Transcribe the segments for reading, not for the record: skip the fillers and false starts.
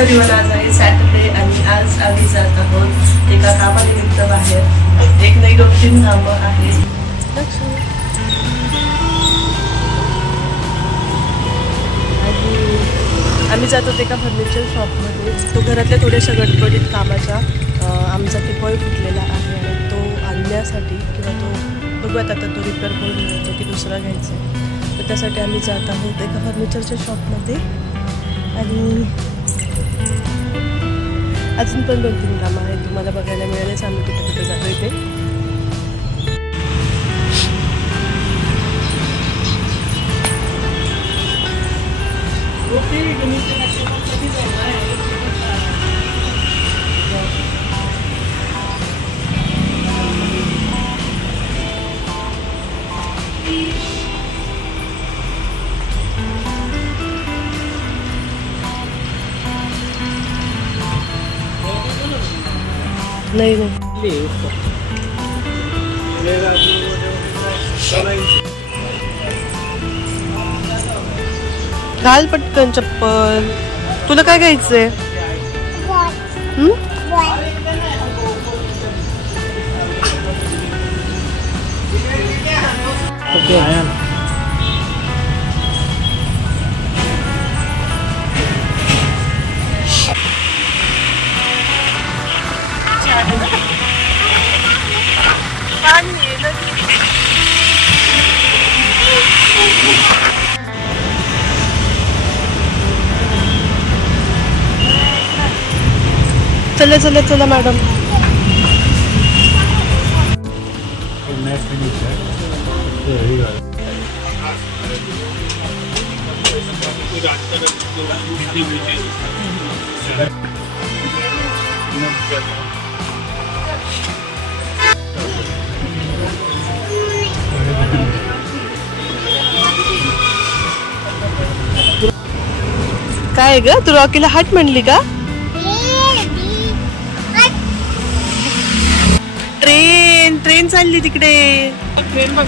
Everyone, आज आहे Saturday आणि आज आम्ही जात आहोत एका कामानिमित्त बाहेर. एक नाही 2-3 कामं आहेत. आम्ही जातो एका फर्निचर शॉपमध्ये. तो घरातल्या थोड्याशा गडबडीत कामाच्या आमचा टिपॉय फुटलेला आहे आणि तो आणण्यासाठी किंवा तो बघूयात आता तो रिपेअर करून घ्यायचा की दुसरा घ्यायचा आहे. तर त्यासाठी आम्ही जात आहोत एका फर्निचरच्या शॉपमध्ये. आणि अजून पण 2-3 कामं आहेत, तुम्हाला बघायला मिळालेच आम्ही कुठे कुठे जातोय ते. नहीं घाल पटकन चप्पल. तुला काय घ्यायचंय? चला चला चला मॅडम. काय ग, तू रॉकीला हट म्हणली का? ट्रेन ट्रेन चालली तिकडे. ट्रेन बघ.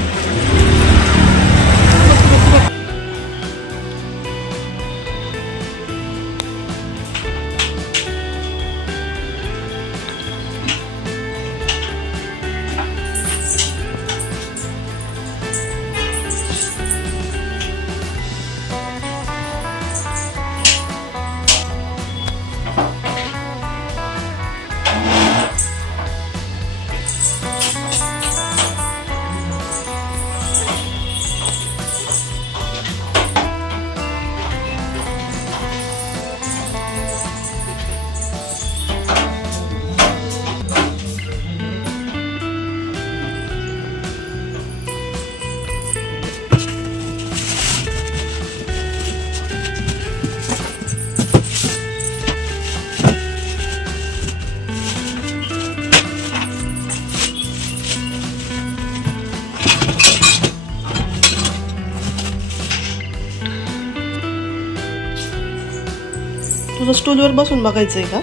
तुझं स्टूलवर बसून बघायचंय का?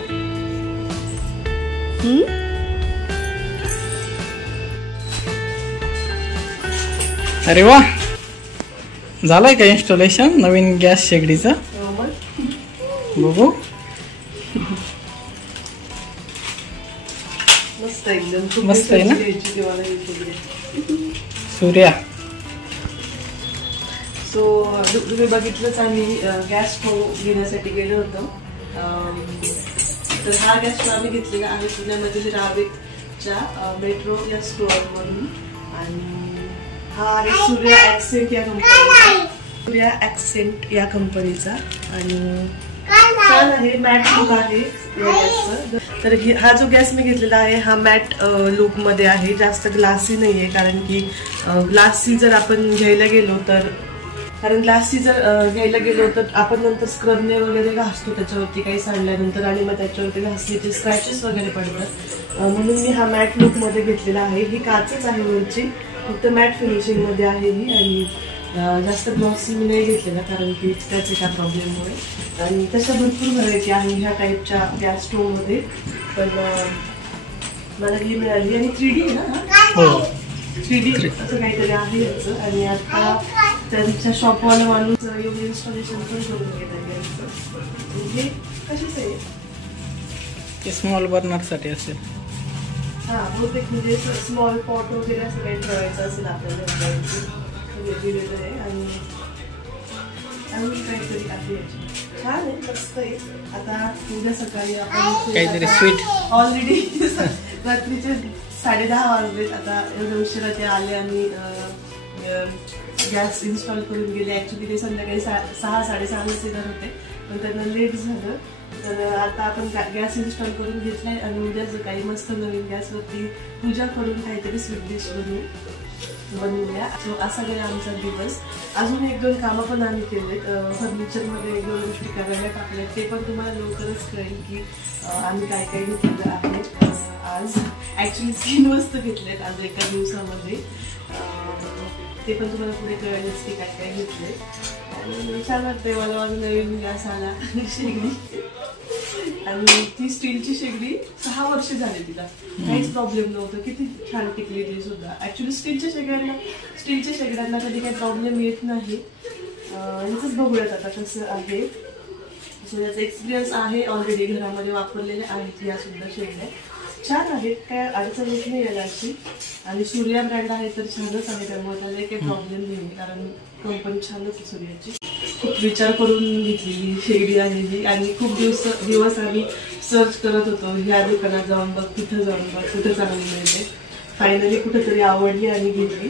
अरे वा, झालंय का इन्स्टॉलेशन नवीन गॅस शेगडीचा? बघू. मस्त आहे ना सूर्या. सो तुम्ही बघितलंच, आम्ही गॅस स्टोव्ह घेण्यासाठी गेलो होतो. तर हा गॅस स्टोव्ह आम्ही घेतलेला आहे पुण्यामधील रावेतच्या मेट्रो या स्टोअरवरून. आणि हा आहे सूर्या ॲक्सेंट या कंपनीचा. सूर्या ॲक्सेंट या कंपनीचा आणि छान आहे, मॅट लुक आहे या गॅसचं. तर हा जो गॅस मी घेतलेला आहे हा मॅट लुक मध्ये आहे, जास्त ग्लासी नाहीये. कारण की ग्लासी जर आपण घ्यायला गेलो तर आपण नंतर स्क्रबने वगैरे घासतो त्याच्यावरती काही सांडल्यानंतर आणि मग त्याच्यावरती घासलेचे स्क्रॅचेस वगैरे पडतात. म्हणून मी हा मॅट लुक मध्ये घेतलेला आहे. ही काचच आहे वरची, फक्त मॅट फिनिशिंग मध्ये आहे ही. आणि जास्त ग्लॉसी मी नाही घेतलेला कारण की त्याचे त्या प्रॉब्लेममुळे. आणि तशा भरपूर व्हरायटी आहे ह्या टाईपच्या गॅस स्टोव्ह मध्ये. पण मला ही मिळाली आणि 3D आहे ना, 3D असं काहीतरी आहे याचं. आणि आता त्यांच्या शॉपवाला माणूस येऊन इन्स्टॉलेशन पण करून गेलं गॅसचं. हे कशीच आहे ते स्मॉल बर्नर साठी असेल. हा बहुतेक म्हणजे स्मॉल पॉट वगैरे असं काही ठेवायचं असेल आपल्याला दिलेलं आहे. आणि अजून काहीतरी आहे छान आहे, मस्त आहे. आता उद्या सकाळी आपण काहीतरी स्वीट ऑलरेडी रात्रीचे 10:30 वाजलेत. आता एवढ्या उशिरा ते आले आणि गॅस इन्स्टॉल करून गेले. ऍक्च्युली ते संध्याकाळी 6-6:30 येणार होते, पण त्यांना लेट झालं. तर आता आपण गॅस इन्स्टॉल करून घेतलाय आणि उद्या सकाळी मस्त नवीन गॅसवरती पूजा करून काहीतरी स्वीट डिश बनवूया. सो असा काही आमचा दिवस. अजून 1-2 कामं पण आम्ही केलेत. फर्निचरमध्ये 1-2 गोष्टी करायला टाकल्या, ते पण तुम्हाला लवकरच कळेल की आम्ही काय काय घेतलेलं आहे. आज ऍक्च्युली 3 वस्तू घेतलेत आज एका दिवसामध्ये. ते पण तुम्हाला पुढे कळेलच की काय काय घेतले. आणि छान वाटतंय मला माझा नवीन गॅस आला शेगडी. आणि ती स्टीलची शेगडी 6 वर्ष झाली, तिला काहीच प्रॉब्लेम नव्हतं. किती छान टिकली ती सुद्धा. ऍक्च्युली स्टीलच्या शेगड्यांना कधी काही प्रॉब्लेम येत नाही. ह्याच बघूयात आता कसं आहे. सो याचा एक्सपिरियन्स आहे, ऑलरेडी घरामध्ये वापरलेले आहेत ह्या सुद्धा शेगड्या. छान आहेत, काय अडचण येत नाही याला अशी. आणि सूर्या ब्रँड आहे तर छानच आहे, त्यामुळे त्याला काही प्रॉब्लेम नाही, कारण कंपनी छानच आहे सूर्याची. खूप विचार करून घेतलेली शेगडी आहे ही. आणि खूप दिवस आम्ही सर्च करत होतो, ह्या दुकानात जाऊन बघ, तिथं जाऊन बघ, कुठं चांगली मिळते. फायनली कुठेतरी आवडली आणि घेतली.